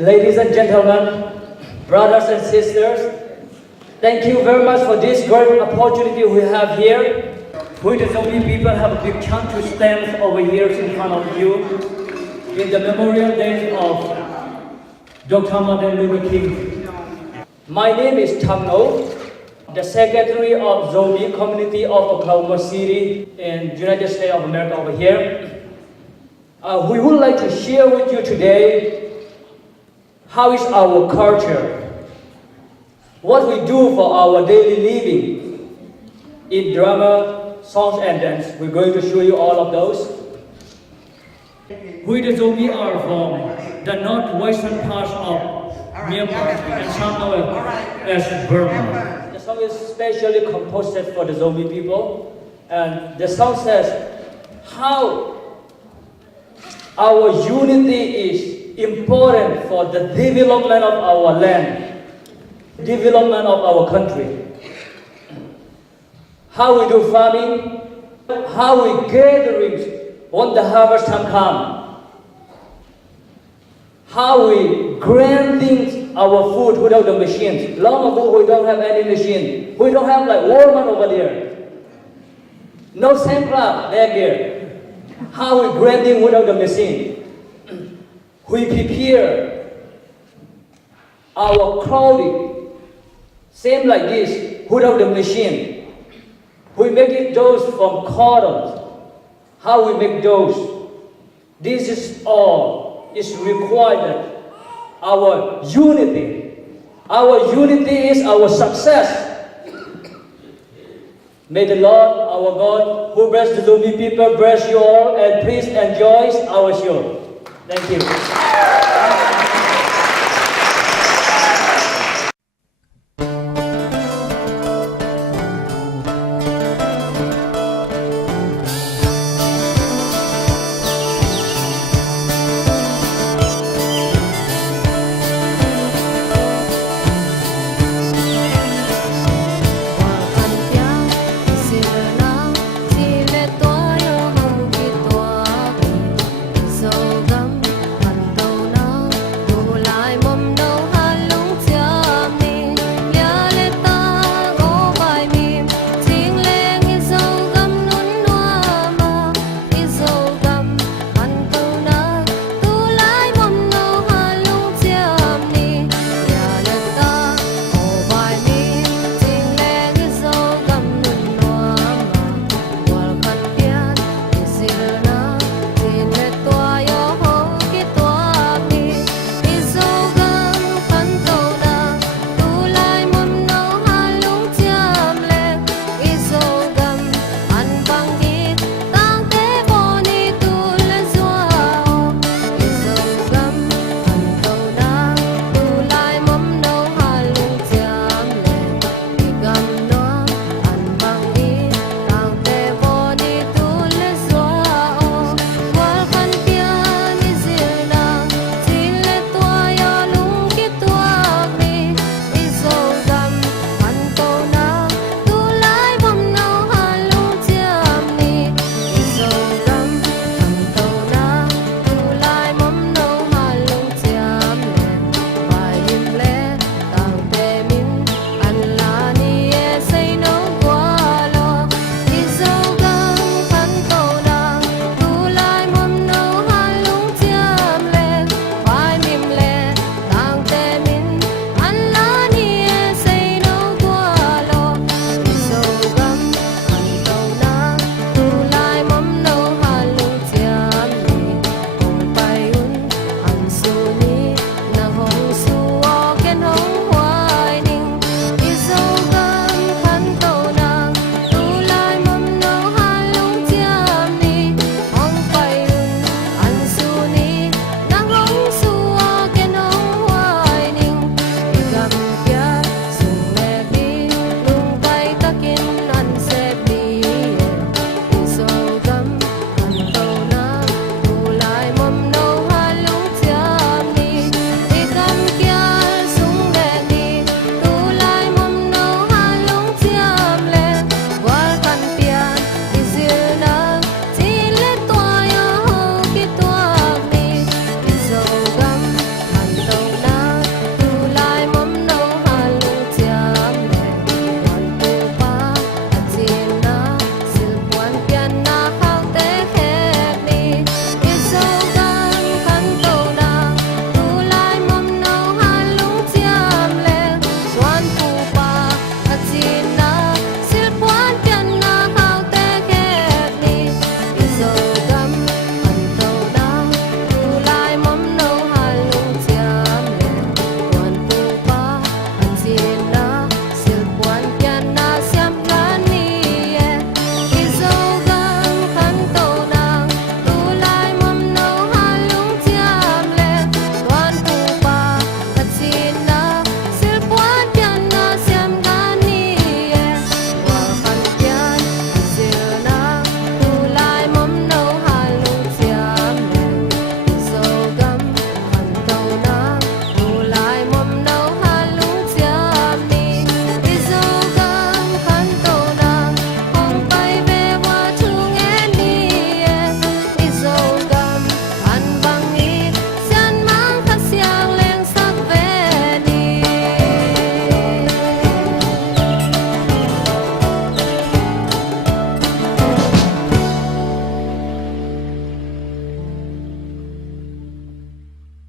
ladies and gentlemen, brothers and sisters, thank you very much for this great opportunity we have here. We the ZOMI people have a big chance to stand over here in front of you in the memorial days of Dr. Martin Luther King. My name is No, the Secretary of ZOMI Community of Oklahoma City in United States of America over here. We would like to share with you today how is our culture, what we do for our daily living in drama, songs and dance. We're going to show you all of those. We the ZOMI are from the northwestern part of Myanmar and some know it as Burma. The song is specially composed for the ZOMI people, and the song says how our unity is important for the development of our land, development of our country. How we do farming, how we gatherings when the harvest time comes, how we grinding our food without the machines. Long ago we don't have any machine. We don't have like Walmart over there. No sampler back there. How we grinding without the machine. We prepare our clothing, same like this, without the machine. We make it those from cotton. How we make those? This is all is required. Our unity. Our unity is our success. May the Lord, our God, who bless the ZOMI people, bless you all, and please enjoy our show. Thank you.